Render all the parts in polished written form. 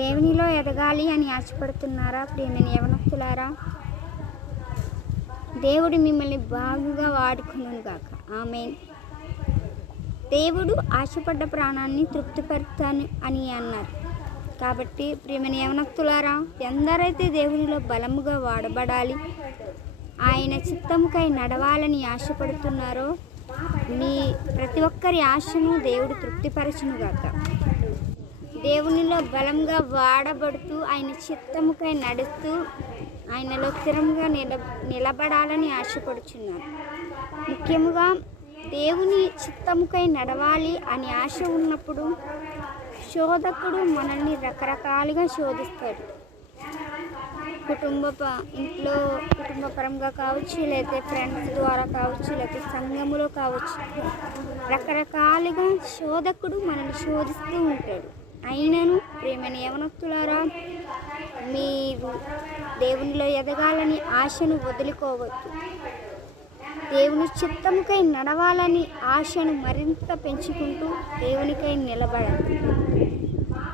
దేవునిలో ఎదగాలి అని ఆశపడుతున్నారా ప్రియమైన యవనస్తులారా? దేవుడు మిమ్మల్ని బాగుగా వాడుకునుగాక. ఆమేన్. దేవుడు ఆశపడ్డ ప్రాణాన్ని తృప్తిపరుస్తాను అని అన్నారు. కాబట్టి ప్రియమైన యవనస్తులారా, ఎందరైతే దేవునిలో బలముగా వాడబడాలి, ఆయన చిత్తముకై నడవాలని ఆశపడుతున్నారో మీ ప్రతి ఒక్కరి ఆశను దేవుడు తృప్తిపరచునుగాక. దేవునిలో బలంగా వాడబడుతూ ఆయన చిత్తముకై నడుస్తూ ఆయనలో స్థిరంగా నిలబడాలని ఆశపడుచున్నారు. ముఖ్యముగా దేవుని చిత్తముకై నడవాలి అని ఆశ ఉన్నప్పుడు శోధకుడు మనల్ని రకరకాలుగా శోధిస్తాడు. ఇంట్లో కుటుంబపరంగా కావచ్చు, లేకపోతే ఫ్రెండ్స్ ద్వారా కావచ్చు, లేకపోతే సంఘములో కావచ్చు, రకరకాలుగా శోధకుడు మనల్ని శోధిస్తూ ఉంటాడు. అయినను ప్రియమైన యవనస్తులారా, మీరు దేవునిలో ఎదగాలని ఆశను వదులుకోవద్దు. దేవుని చిత్తముకై నడవాలని ఆశను మరింత పెంచుకుంటూ దేవునికై నిలబడండి.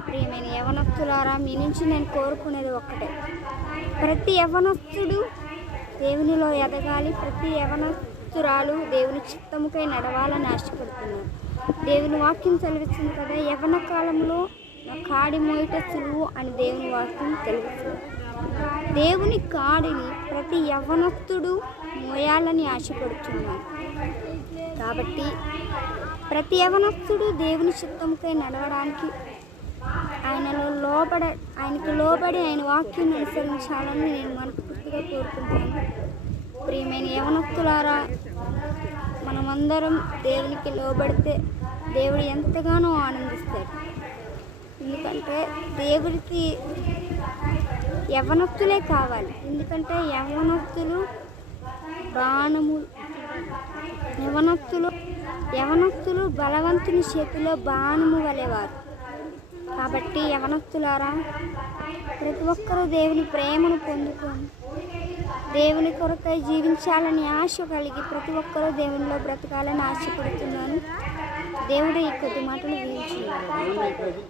ప్రియమైన యవనస్తులారా, మీ నుంచి నేను కోరుకునేది ఒక్కటే, ప్రతి యవనస్తుడు దేవునిలో ఎదగాలి, ప్రతి యవనస్తురాలు దేవుని చిత్తముకై నడవాలని ఆశపడుతున్నారు. దేవుని వాక్యం సెలవిస్తుంది కదా, యవన కాలంలో కాడి మోయట సులువు అని దేవుని వాక్యం తెలుస్తుంది. దేవుని కాడిని ప్రతి యవనస్తుడు మోయాలని ఆశపడుతున్నారు. కాబట్టి ప్రతి యవనస్తుడు దేవుని చిత్తముకై నడవడానికి ఆయనకి లోబడి ఆయన వాక్యం అనుసరించాలని నేను మనస్ఫూర్తిగా కోరుకుంటున్నాను. ప్రియమైన యవనస్తులారా, మనమందరం దేవునికి లోబడితే దేవుడు ఎంతగానో ఆనందిస్తాడు. ఎందుకంటే దేవుడికి యవనస్తులే కావాలి. ఎందుకంటే యవనస్తులు బలవంతుని చేతిలో బాణము వలెవారు. కాబట్టి యవనస్తులారా, ప్రతి ఒక్కరూ దేవుని ప్రేమను పొందుకొని దేవుని కొరకై జీవించాలని ఆశ కలిగి ప్రతి ఒక్కరూ దేవునిలో బ్రతకాలని ఆశపడుతున్నాను. దేవుడు ఈ కొద్ది మాటలు దీవించును.